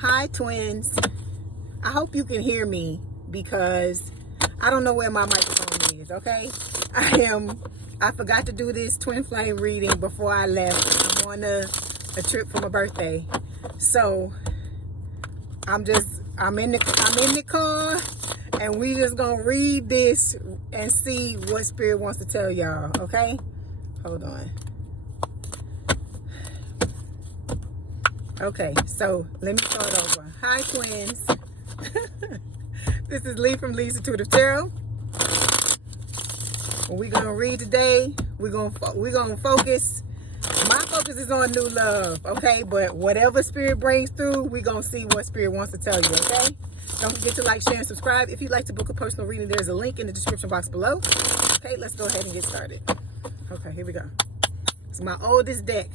Hi twins, I hope you can hear me because I don't know where my microphone is. Okay, I forgot to do this twin flame reading before I left. I'm on a trip for my birthday, so I'm in the car, and we just gonna read this and see what spirit wants to tell y'all. Okay, hold on. Okay, so let me start over. Hi twins. This is Leigh from Leigh's Intuitive Tarot. What we're gonna read today, we're gonna focus. My focus is on new love, okay? But whatever spirit brings through, we're gonna see what spirit wants to tell you, okay? Don't forget to like, share, and subscribe. If you'd like to book a personal reading, there's a link in the description box below. Okay, let's go ahead and get started. Okay, here we go. It's my oldest deck.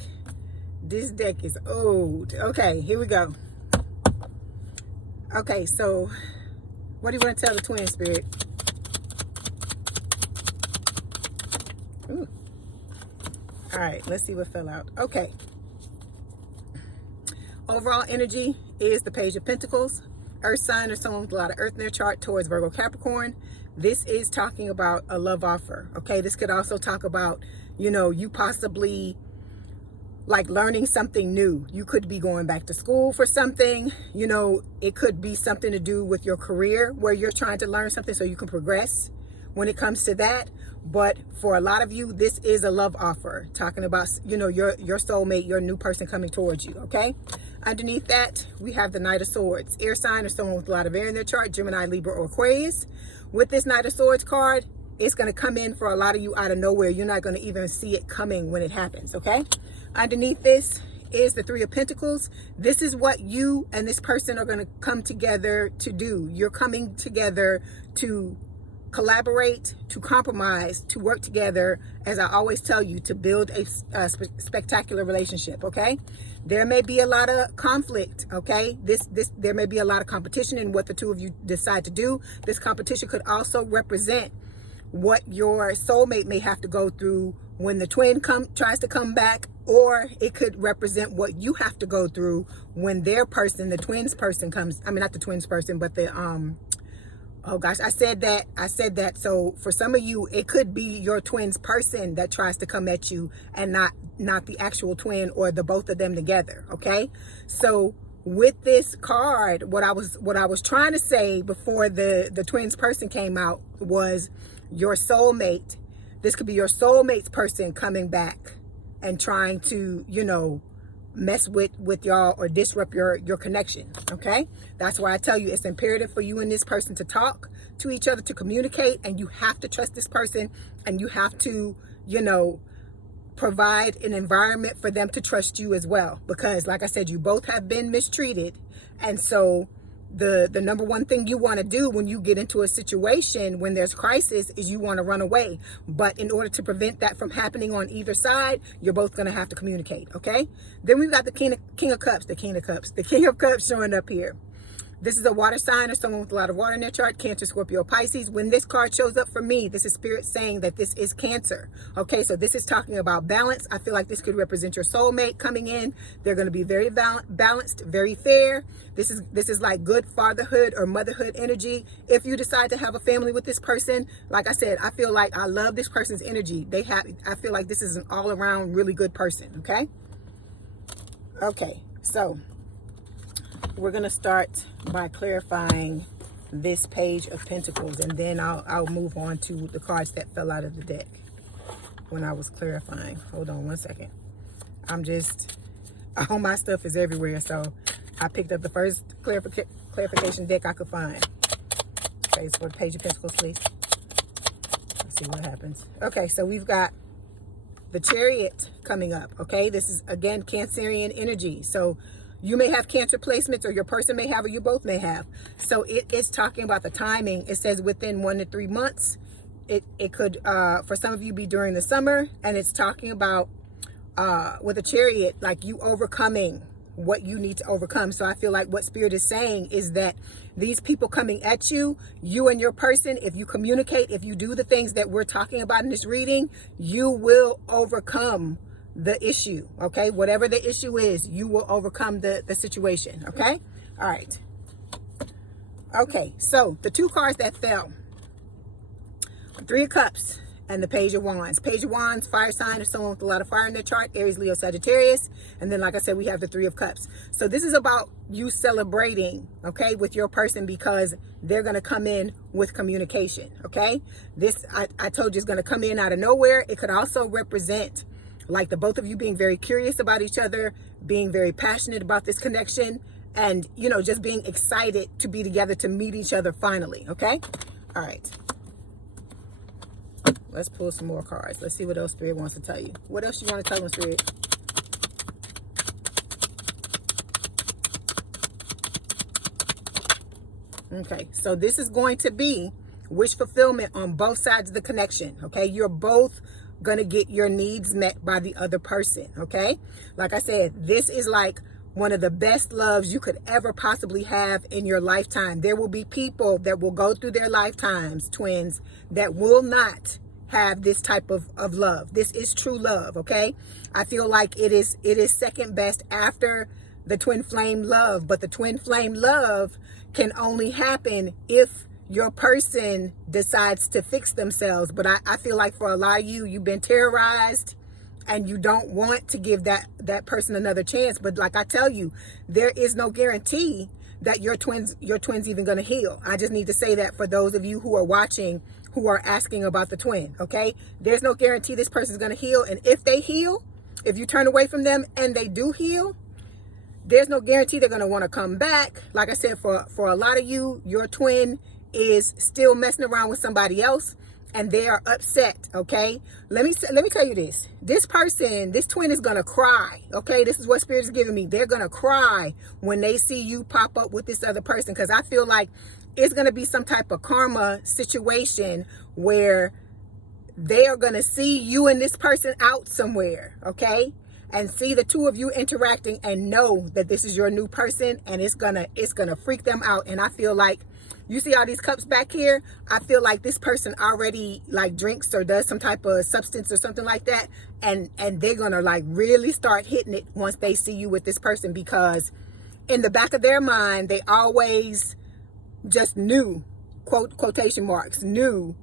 This deck is old. Okay, here we go. Okay, so what do you want to tell the twin spirit? Ooh. All right, let's see what fell out. Okay. Overall energy is the Page of Pentacles. Earth sign or someone with a lot of earth in their chart towards Virgo, Capricorn. This is talking about a love offer. Okay, this could also talk about, you possibly like learning something new. You could be going back to school for something. It could be something to do with your career where you're trying to learn something so you can progress when it comes to that. But for a lot of you, this is a love offer, talking about, your soulmate, your new person coming towards you, okay? Underneath that, we have the Knight of Swords. Air sign or someone with a lot of air in their chart, Gemini, Libra, or Aquarius. With this Knight of Swords card, it's going to come in for a lot of you out of nowhere. You're not going to even see it coming when it happens, okay? Underneath this is the Three of Pentacles. This is what you and this person are going to come together to do. You're coming together to collaborate, to compromise, to work together, as I always tell you, to build a spectacular relationship, okay? There may be a lot of conflict, okay? There may be a lot of competition in what the two of you decide to do. This competition could also represent what your soulmate may have to go through when the twin tries to come back, or it could represent what you have to go through when their person, the twins person comes. I mean, not the twins person, but the oh gosh, I said that. So for some of you, it could be your twins person that tries to come at you, and not the actual twin or the both of them together. Okay, so with this card, what I was trying to say before the twins person came out was your soulmate. This could be your soulmate's person coming back and trying to, mess with y'all or disrupt your connection, okay? That's why I tell you it's imperative for you and this person to talk to each other, to communicate, and you have to trust this person, and you have to, provide an environment for them to trust you as well, because like I said, you both have been mistreated. And so the number one thing you want to do when you get into a situation when there's crisis is you want to run away. But in order to prevent that from happening on either side, you're both going to have to communicate, okay? Then we've got the King of Cups, the King of Cups showing up here. This is a water sign or someone with a lot of water in their chart, Cancer, Scorpio, Pisces. When this card shows up for me, this is spirit saying that this is Cancer. Okay, so this is talking about balance. I feel like this could represent your soulmate coming in. They're going to be very balanced, very fair. This is like good fatherhood or motherhood energy. If you decide to have a family with this person, like I said, I feel like I love this person's energy. I feel like this is an all-around really good person, okay? Okay, so we're going to start by clarifying this Page of Pentacles, and then I'll move on to the cards that fell out of the deck when I was clarifying. Hold on one second. All my stuff is everywhere, so I picked up the first clarification deck I could find. Okay, so for the Page of Pentacles, please. Let's see what happens. Okay, so we've got the Chariot coming up, okay? This is, again, Cancerian energy. So you may have Cancer placements, or your person may have, or you both may have. So it is talking about the timing. It says within 1 to 3 months. It could, for some of you, be during the summer. And it's talking about, with a Chariot, like you overcoming what you need to overcome. So I feel like what Spirit is saying is that these people coming at you, you and your person, if you communicate, if you do the things that we're talking about in this reading, you will overcome the issue, okay? Whatever the issue is, you will overcome the situation, okay? All right. Okay, so the two cards that fell, Three of Cups and the Page of Wands. Page of Wands, fire sign, or someone with a lot of fire in their chart, Aries, Leo, Sagittarius. And then, like I said, we have the Three of Cups. So this is about you celebrating, okay, with your person, because they're going to come in with communication, okay? This, I told you, is going to come in out of nowhere. It could also represent like the both of you being very curious about each other, being very passionate about this connection, and, you know, just being excited to be together, to meet each other finally, okay? All right. Let's pull some more cards. Let's see what else Spirit wants to tell you. What else you want to tell them, Spirit? Okay, so this is going to be wish fulfillment on both sides of the connection, okay? You're both going to get your needs met by the other person, okay? Like I said, this is like one of the best loves you could ever possibly have in your lifetime. There will be people that will go through their lifetimes, twins, that will not have this type of love. This is true love, okay? I feel like it is second best after the twin flame love, but the twin flame love can only happen if your person decides to fix themselves. But I feel like for a lot of you, you've been terrorized and you don't want to give that person another chance. But like I tell you, there is no guarantee that your twins even going to heal. I just need to say that for those of you who are watching, who are asking about the twin, okay? There's no guarantee this person is going to heal. And if they heal, if you turn away from them and they do heal, there's no guarantee they're going to want to come back. Like I said, for a lot of you, your twin is still messing around with somebody else and they are upset, okay? Let me tell you this. This person, this twin is going to cry, okay? This is what Spirit is giving me. They're going to cry when they see you pop up with this other person, because I feel like it's going to be some type of karma situation where they are going to see you and this person out somewhere, okay? And see the two of you interacting and know that this is your new person, and it's gonna freak them out. And I feel like, you see all these cups back here? I feel like this person already like drinks or does some type of substance or something like that. And they're gonna like really start hitting it once they see you with this person, because in the back of their mind, they always just knew, quotation marks, knew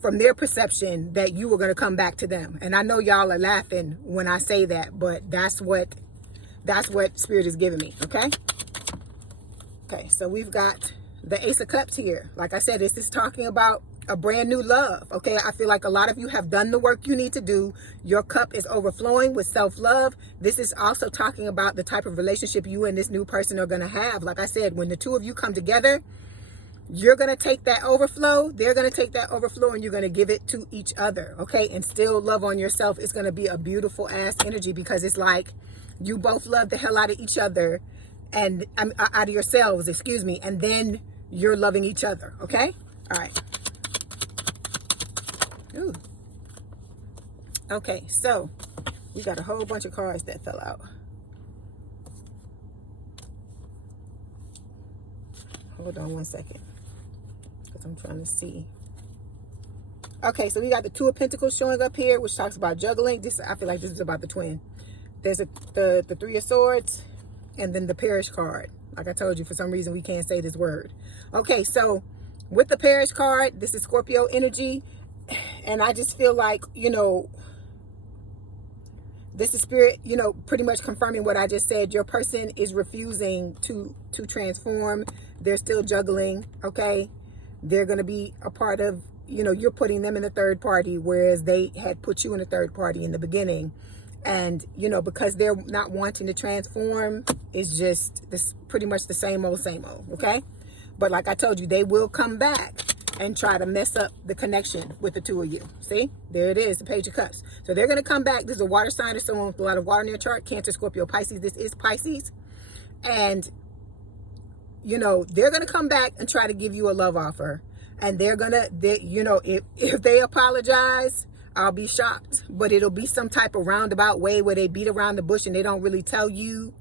from their perception that you were going to come back to them. And I know y'all are laughing when I say that, but that's what Spirit is giving me, okay? Okay, so we've got the Ace of Cups here. Like I said, this is talking about a brand new love, okay? I feel like a lot of you have done the work you need to do. Your cup is overflowing with self-love. This is also talking about the type of relationship you and this new person are going to have. Like I said, when the two of you come together, you're going to take that overflow, they're going to take that overflow, and you're going to give it to each other, okay? And still love on yourself. It's going to be a beautiful ass energy, because it's like you both love the hell out of each other, and out of yourselves, excuse me, and then you're loving each other, okay? All right. Ooh. Okay, so we got a whole bunch of cards that fell out. Hold on one second, because I'm trying to see. Okay, so we got the Two of Pentacles showing up here, which talks about juggling. This, I feel like this is about the twin. There's the Three of Swords, and then the Parish card. Like I told you, for some reason we can't say this word. Okay, so with the Parish card, this is Scorpio energy, and I just feel like, you know, this is Spirit, you know, pretty much confirming what I just said. Your person is refusing to transform. They're still juggling, okay? They're going to be a part of, you know, you're putting them in the third party, whereas they had put you in the third party in the beginning. And, you know, because they're not wanting to transform, it's just this pretty much the same old, okay? But like I told you, they will come back and try to mess up the connection with the two of you. See, there it is, the Page of Cups. So they're going to come back. This is a water sign or someone with a lot of water in their chart. Cancer, Scorpio, Pisces. This is Pisces. And, you know, they're going to come back and try to give you a love offer. And they're going to, you know, if they apologize, I'll be shocked. But it'll be some type of roundabout way where they beat around the bush and they don't really tell you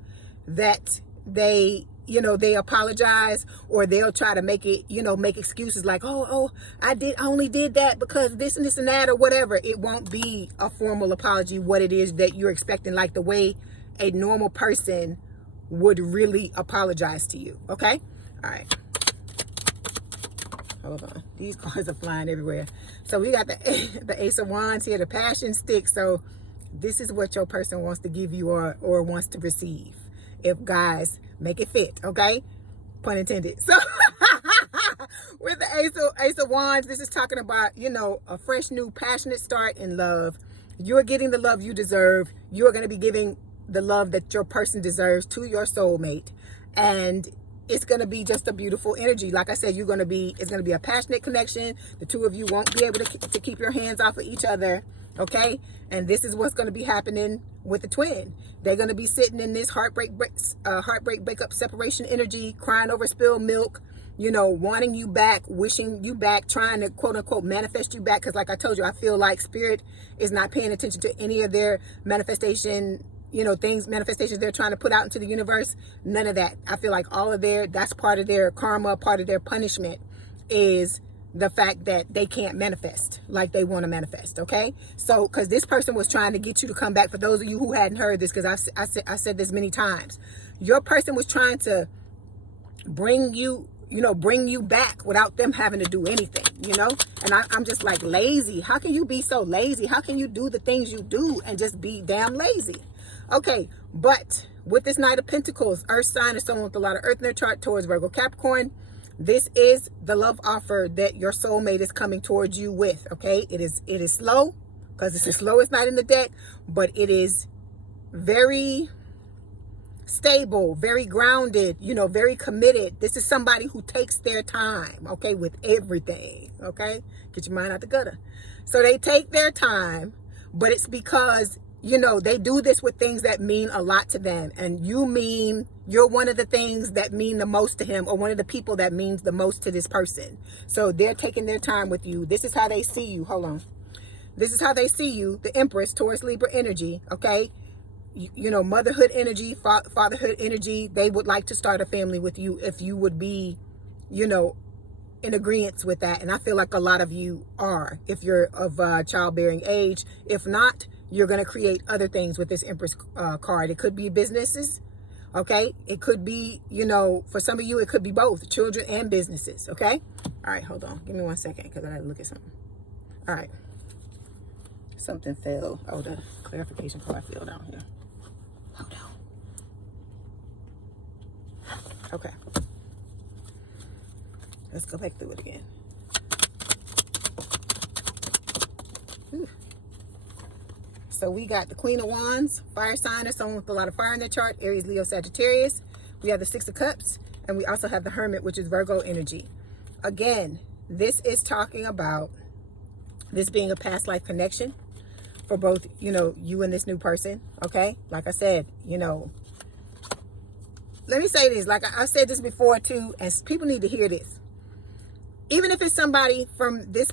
that they, you know, they apologize, or they'll try to make it, you know, make excuses like, oh, I only did that because this and this and that, or whatever. It won't be a formal apology, what it is that you're expecting, like the way a normal person would really apologize to you. Okay? All right. Hold on. These cards are flying everywhere. So we got the Ace of Wands here, the Passion Stick. So this is what your person wants to give you or wants to receive. If guys, make it fit, okay? Pun intended. So with the Ace of Wands, this is talking about, you know, a fresh, new, passionate start in love. You're getting the love you deserve. You're going to be giving the love that your person deserves to your soulmate. And it's going to be just a beautiful energy. Like I said, it's going to be a passionate connection. The two of you won't be able to keep your hands off of each other. Okay? And this is what's going to be happening with the twin. They're going to be sitting in this heartbreak, breakup, separation energy, crying over spilled milk, you know, wanting you back, wishing you back, trying to quote unquote manifest you back. Because like I told you, I feel like spirit is not paying attention to any of their manifestation, you know, manifestations they're trying to put out into the universe. None of that. I feel like all of that's part of their karma, part of their punishment is the fact that they can't manifest like they want to manifest. Okay, so because this person was trying to get you to come back. For those of you who hadn't heard this, because I said this many times, your person was trying to bring you back without them having to do anything, you know. And I'm just like, lazy. How can you be so lazy? How can you do the things you do and just be damn lazy? Okay, but with this Knight of Pentacles, Earth sign is someone with a lot of earth in their chart, Taurus, Virgo, Capricorn. This is the love offer that your soulmate is coming towards you with, okay? It is slow, because it's the slowest night in the deck, but it is very stable, very grounded, you know, very committed. This is somebody who takes their time, okay, with everything, okay? Get your mind out the gutter. So they take their time, but it's because, you know, they do this with things that mean a lot to them. And you're one of the things that mean the most to him, or one of the people that means the most to this person. So they're taking their time with you. This is how they see you. Hold on. This is how they see you. The Empress, Taurus, Libra energy. Okay. You know, motherhood energy, fatherhood energy. They would like to start a family with you if you would be, you know, in agreement with that. And I feel like a lot of you are, if you're of childbearing age. If not, you're going to create other things with this Empress card. It could be businesses, okay? It could be, you know, for some of you, it could be both, children and businesses, okay? All right, hold on. Give me 1 second because I got to look at something. All right. Something fell. Oh, the clarification card fell down here. Hold on. Okay. Let's go back through it again. Whew. So we got the Queen of Wands, fire sign, or someone with a lot of fire in their chart, Aries, Leo, Sagittarius. We have the Six of Cups, and we also have the Hermit, which is Virgo energy. Again, this is talking about this being a past life connection for both, you know, you and this new person, okay? Like I said, you know, let me say this, like I said this before too, and people need to hear this. Even if it's somebody from this,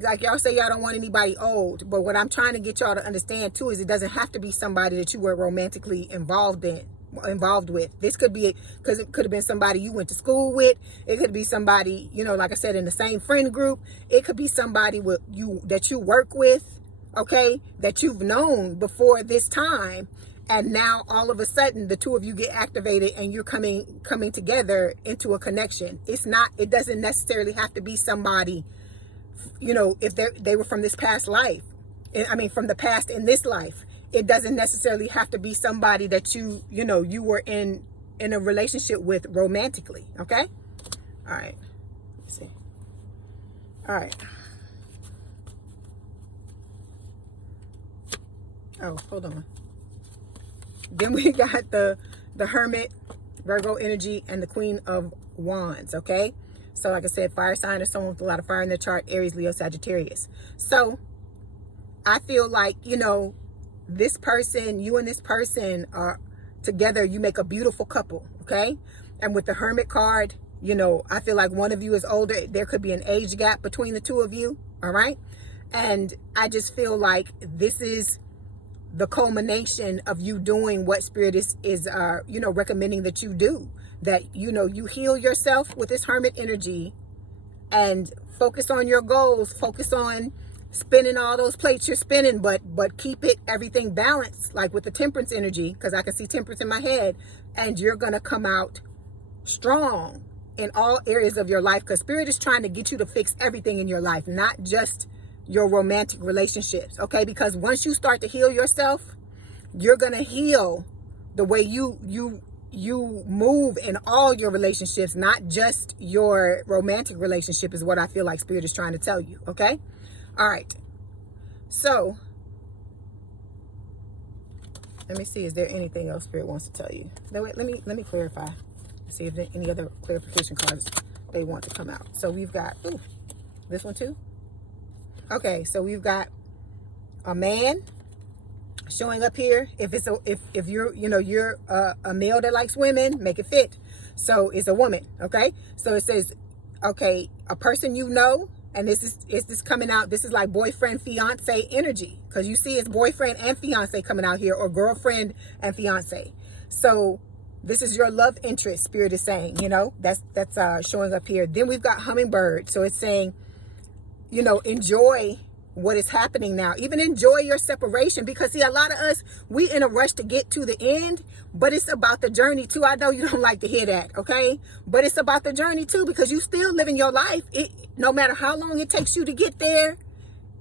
like y'all say y'all don't want anybody old, but what I'm trying to get y'all to understand too is it doesn't have to be somebody that you were romantically involved with. This could be, because it could have been somebody you went to school with. It could be somebody, you know, like I said, in the same friend group. It could be somebody that you work with, okay, that you've known before this time. And now all of a sudden the two of you get activated and you're coming together into a connection. It doesn't necessarily have to be somebody, you know, if they were from this past life. I mean, from the past in this life. It doesn't necessarily have to be somebody that you know, you were in a relationship with romantically. Okay? All right. Let's see. All right. Oh, hold on. Then we got the Hermit, Virgo energy, and the Queen of Wands, okay? So like I said, fire sign is someone with a lot of fire in their chart, Aries, Leo, Sagittarius. So I feel like, you know, this person, you and this person are together, you make a beautiful couple, okay? And with the Hermit card, you know, I feel like one of you is older. There could be an age gap between the two of you, all right? And I just feel like this is the culmination of you doing what spirit is you know, recommending that you do. That, you know, you heal yourself with this Hermit energy and focus on your goals, focus on spinning all those plates you're spinning, but keep everything balanced, like with the Temperance energy, because I can see Temperance in my head. and you're going to come out strong in all areas of your life, because Spirit is trying to get you to fix everything in your life, not just your romantic relationships, okay? Because once you start to heal yourself, you're going to heal the way you move in all your relationships, not just your romantic relationship, is what I feel like Spirit is trying to tell you, okay? All right. So let me see, is there anything else Spirit wants to tell you? No, wait, let me clarify. See if there are any other clarification cards they want to come out. So we've got, ooh, this one too. Okay, so we've got a man showing up here. If it's if you're you're a male that likes women, make it fit. So it's a woman, okay? So it says, okay, a person you know, and this is coming out. This is like boyfriend fiance energy, because you see it's boyfriend and fiance coming out here, or girlfriend and fiance. So this is your love interest, Spirit is saying, that's showing up here. Then we've got hummingbird. So it's saying, enjoy what is happening now. Even enjoy your separation, because see, a lot of us, we in a rush to get to the end, but it's about the journey too. I know you don't like to hear that, okay? But it's about the journey too, because you still living your life. No matter how long it takes you to get there,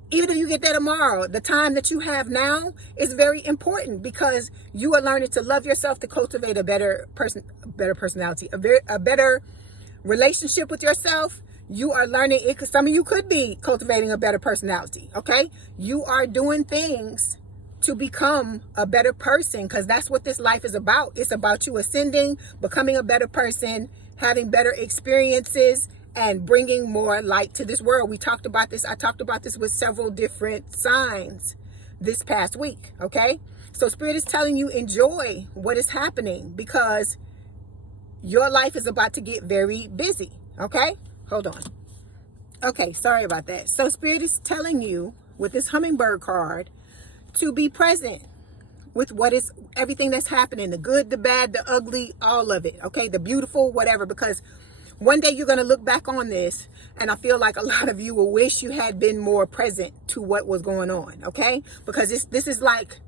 even if you get there tomorrow, the time that you have now is very important, because you are learning to love yourself, to cultivate a better personality, a better relationship with yourself. You are learning it, because some of you could be cultivating a better personality, okay? You are doing things to become a better person, because that's what this life is about. It's about you ascending, becoming a better person, having better experiences, and bringing more light to this world. We talked about this. I talked about this with several different signs this past week, okay? So Spirit is telling you, enjoy what is happening, because your life is about to get very busy, okay? Hold on. Okay, sorry about that. So Spirit is telling you with this hummingbird card to be present with everything that's happening, the good, the bad, the ugly, all of it, okay? The beautiful, whatever, because one day you're going to look back on this, and I feel like a lot of you will wish you had been more present to what was going on, okay? Because this is like,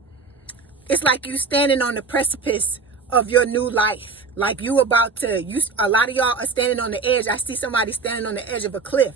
it's like you standing on the precipice of your new life. Like a lot of y'all are standing on the edge. I see somebody standing on the edge of a cliff,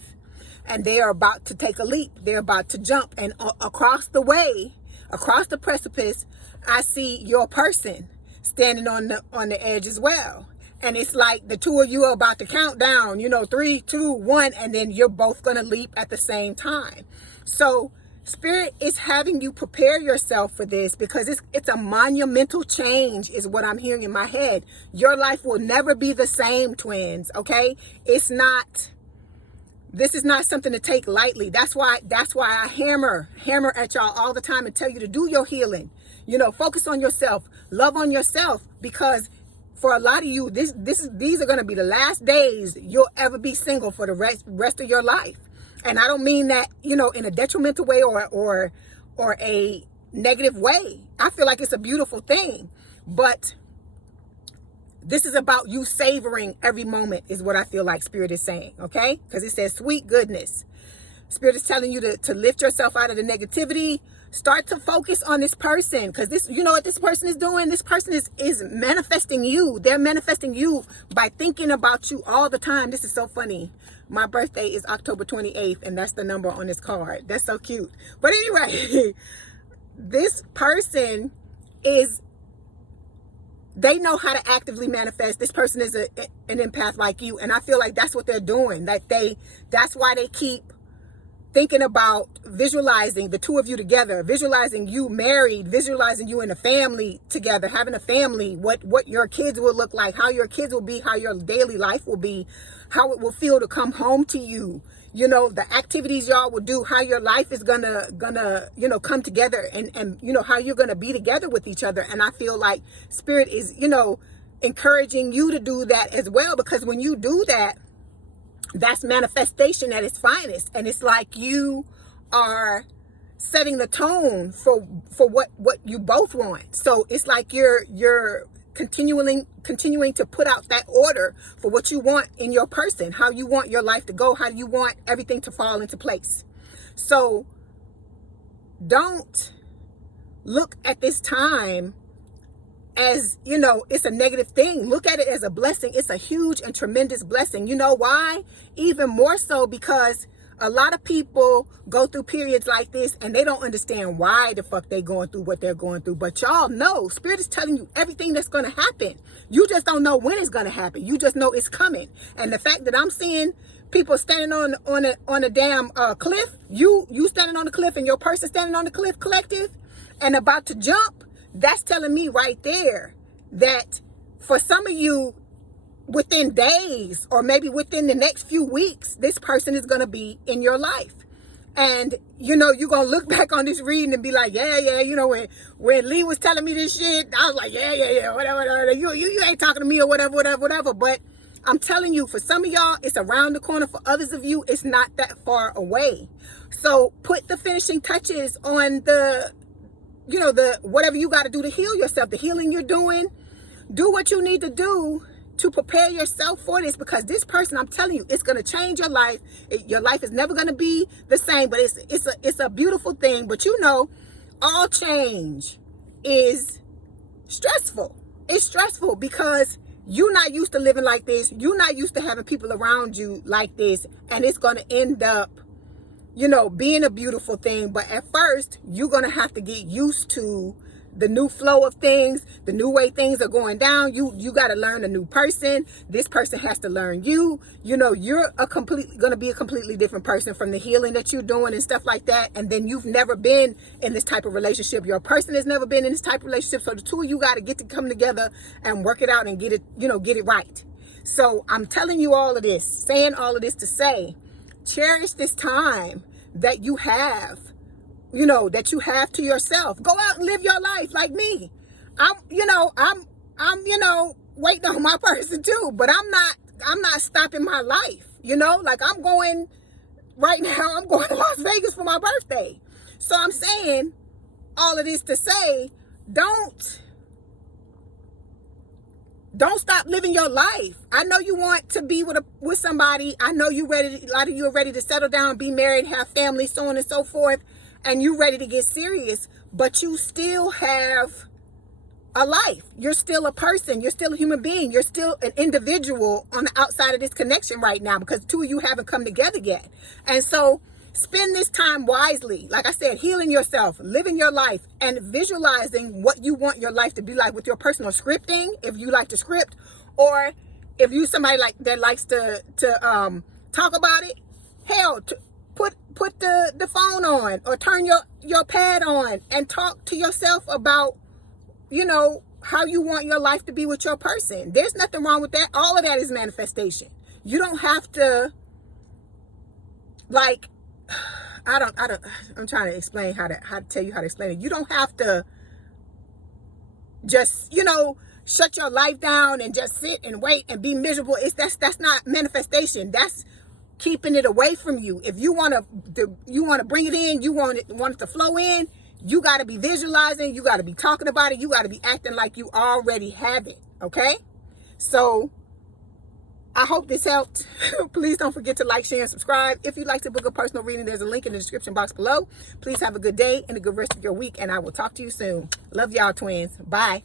and they are about to take a leap. They're about to jump, and across the way, across the precipice, I see your person standing on the edge as well. And it's like the two of you are about to count down, 3, 2, 1, and then you're both going to leap at the same time. So Spirit is having you prepare yourself for this, because it's a monumental change is what I'm hearing in my head. Your life will never be the same, twins, okay? This is not something to take lightly. That's why I hammer at y'all all the time and tell you to do your healing. Focus on yourself, love on yourself, because for a lot of you, these are going to be the last days you'll ever be single for the rest of your life. And I don't mean that, in a detrimental way or a negative way. I feel like it's a beautiful thing. But this is about you savoring every moment, is what I feel like Spirit is saying, okay? Because it says sweet goodness. Spirit is telling you to lift yourself out of the negativity. Start to focus on this person, because this, what this person is doing? This person is manifesting you. They're manifesting you by thinking about you all the time. This is so funny. My birthday is October 28th, and that's the number on this card. That's so cute. But anyway, this person they know how to actively manifest. This person is an empath like you, and I feel like that's what they're doing. That's why they keep thinking about visualizing the two of you together, visualizing you married, visualizing you in a family together, having a family, what your kids will look like, how your kids will be, how your daily life will be, how it will feel to come home to you, the activities y'all will do, how your life is gonna come together, and how you're gonna be together with each other. And I feel like Spirit is encouraging you to do that as well, because when you do that, that's manifestation at its finest. And it's like you are setting the tone for what you both want. So it's like you're continuing to put out that order for what you want in your person, how you want your life to go, how you want everything to fall into place. So don't look at this time as, you know, it's a negative thing. Look at it as a blessing. It's a huge and tremendous blessing. You know why? Even more so because a lot of people go through periods like this and they don't understand why the fuck they going through what they're going through. But y'all know, Spirit is telling you everything that's going to happen. You just don't know when it's going to happen. You just know it's coming. And the fact that I'm seeing people standing on a damn cliff, you standing on the cliff and your person standing on the cliff collective and about to jump, that's telling me right there that for some of you, within days or maybe within the next few weeks, this person is going to be in your life. And, you know, you're going to look back on this reading and be like, yeah, you know, when Leigh was telling me this shit, I was like, yeah, whatever. You ain't talking to me or whatever. But I'm telling you, for some of y'all, it's around the corner. For others of you, it's not that far away. So put the finishing touches on the, you know, the whatever you got to do to heal yourself, the healing you're doing. Do what you need to do to prepare yourself for this, because this person, I'm telling you, it's going to change your life. Your life is never going to be the same, but it's a beautiful thing. But you know, all change is stressful. It's stressful because you're not used to living like this. You're not used to having people around you like this. And it's going to end up, you know, being a beautiful thing. But at first, you're going to have to get used to the new flow of things, the new way things are going down. You got to learn a new person. This person has to learn you. You know, you're going to be a completely different person from the healing that you're doing and stuff like that. And then you've never been in this type of relationship. Your person has never been in this type of relationship. So the two of you got to get to come together and work it out and get it, you know, get it right. So I'm telling you all of this, saying all of this to say, cherish this time that you have, you know, that you have to yourself. Go out and live your life like me. I'm waiting on my person too, but I'm not stopping my life. You know, like I'm going right now, I'm going to Las Vegas for my birthday. So I'm saying all of this to say, don't stop living your life. I know you want to be with somebody. I know a lot of you are ready to settle down, be married, have family, so on and so forth. And you're ready to get serious, but you still have a life. You're still a person. You're still a human being. You're still an individual on the outside of this connection right now, because the two of you haven't come together yet. And so spend this time wisely. Like I said, healing yourself, living your life, and visualizing what you want your life to be like with your personal scripting, if you like to script, or if you somebody like that likes to talk about it. Hell, put the phone on or turn your pad on and talk to yourself about, you know, how you want your life to be with your person. There's nothing wrong with that. All of that is manifestation. You don't have to, like, I'm trying to explain how to tell you how to explain it. You don't have to just, you know, shut your life down and just sit and wait and be miserable. That's not manifestation. That's keeping it away from you. If you want to bring it in, you want it to flow in, you got to be visualizing, you got to be talking about it, you got to be acting like you already have it. Okay? So I hope this helped. Please don't forget to like, share, and subscribe. If you'd like to book a personal reading, there's a link in the description box below. Please have a good day and a good rest of your week, and I will talk to you soon. Love y'all, twins. Bye.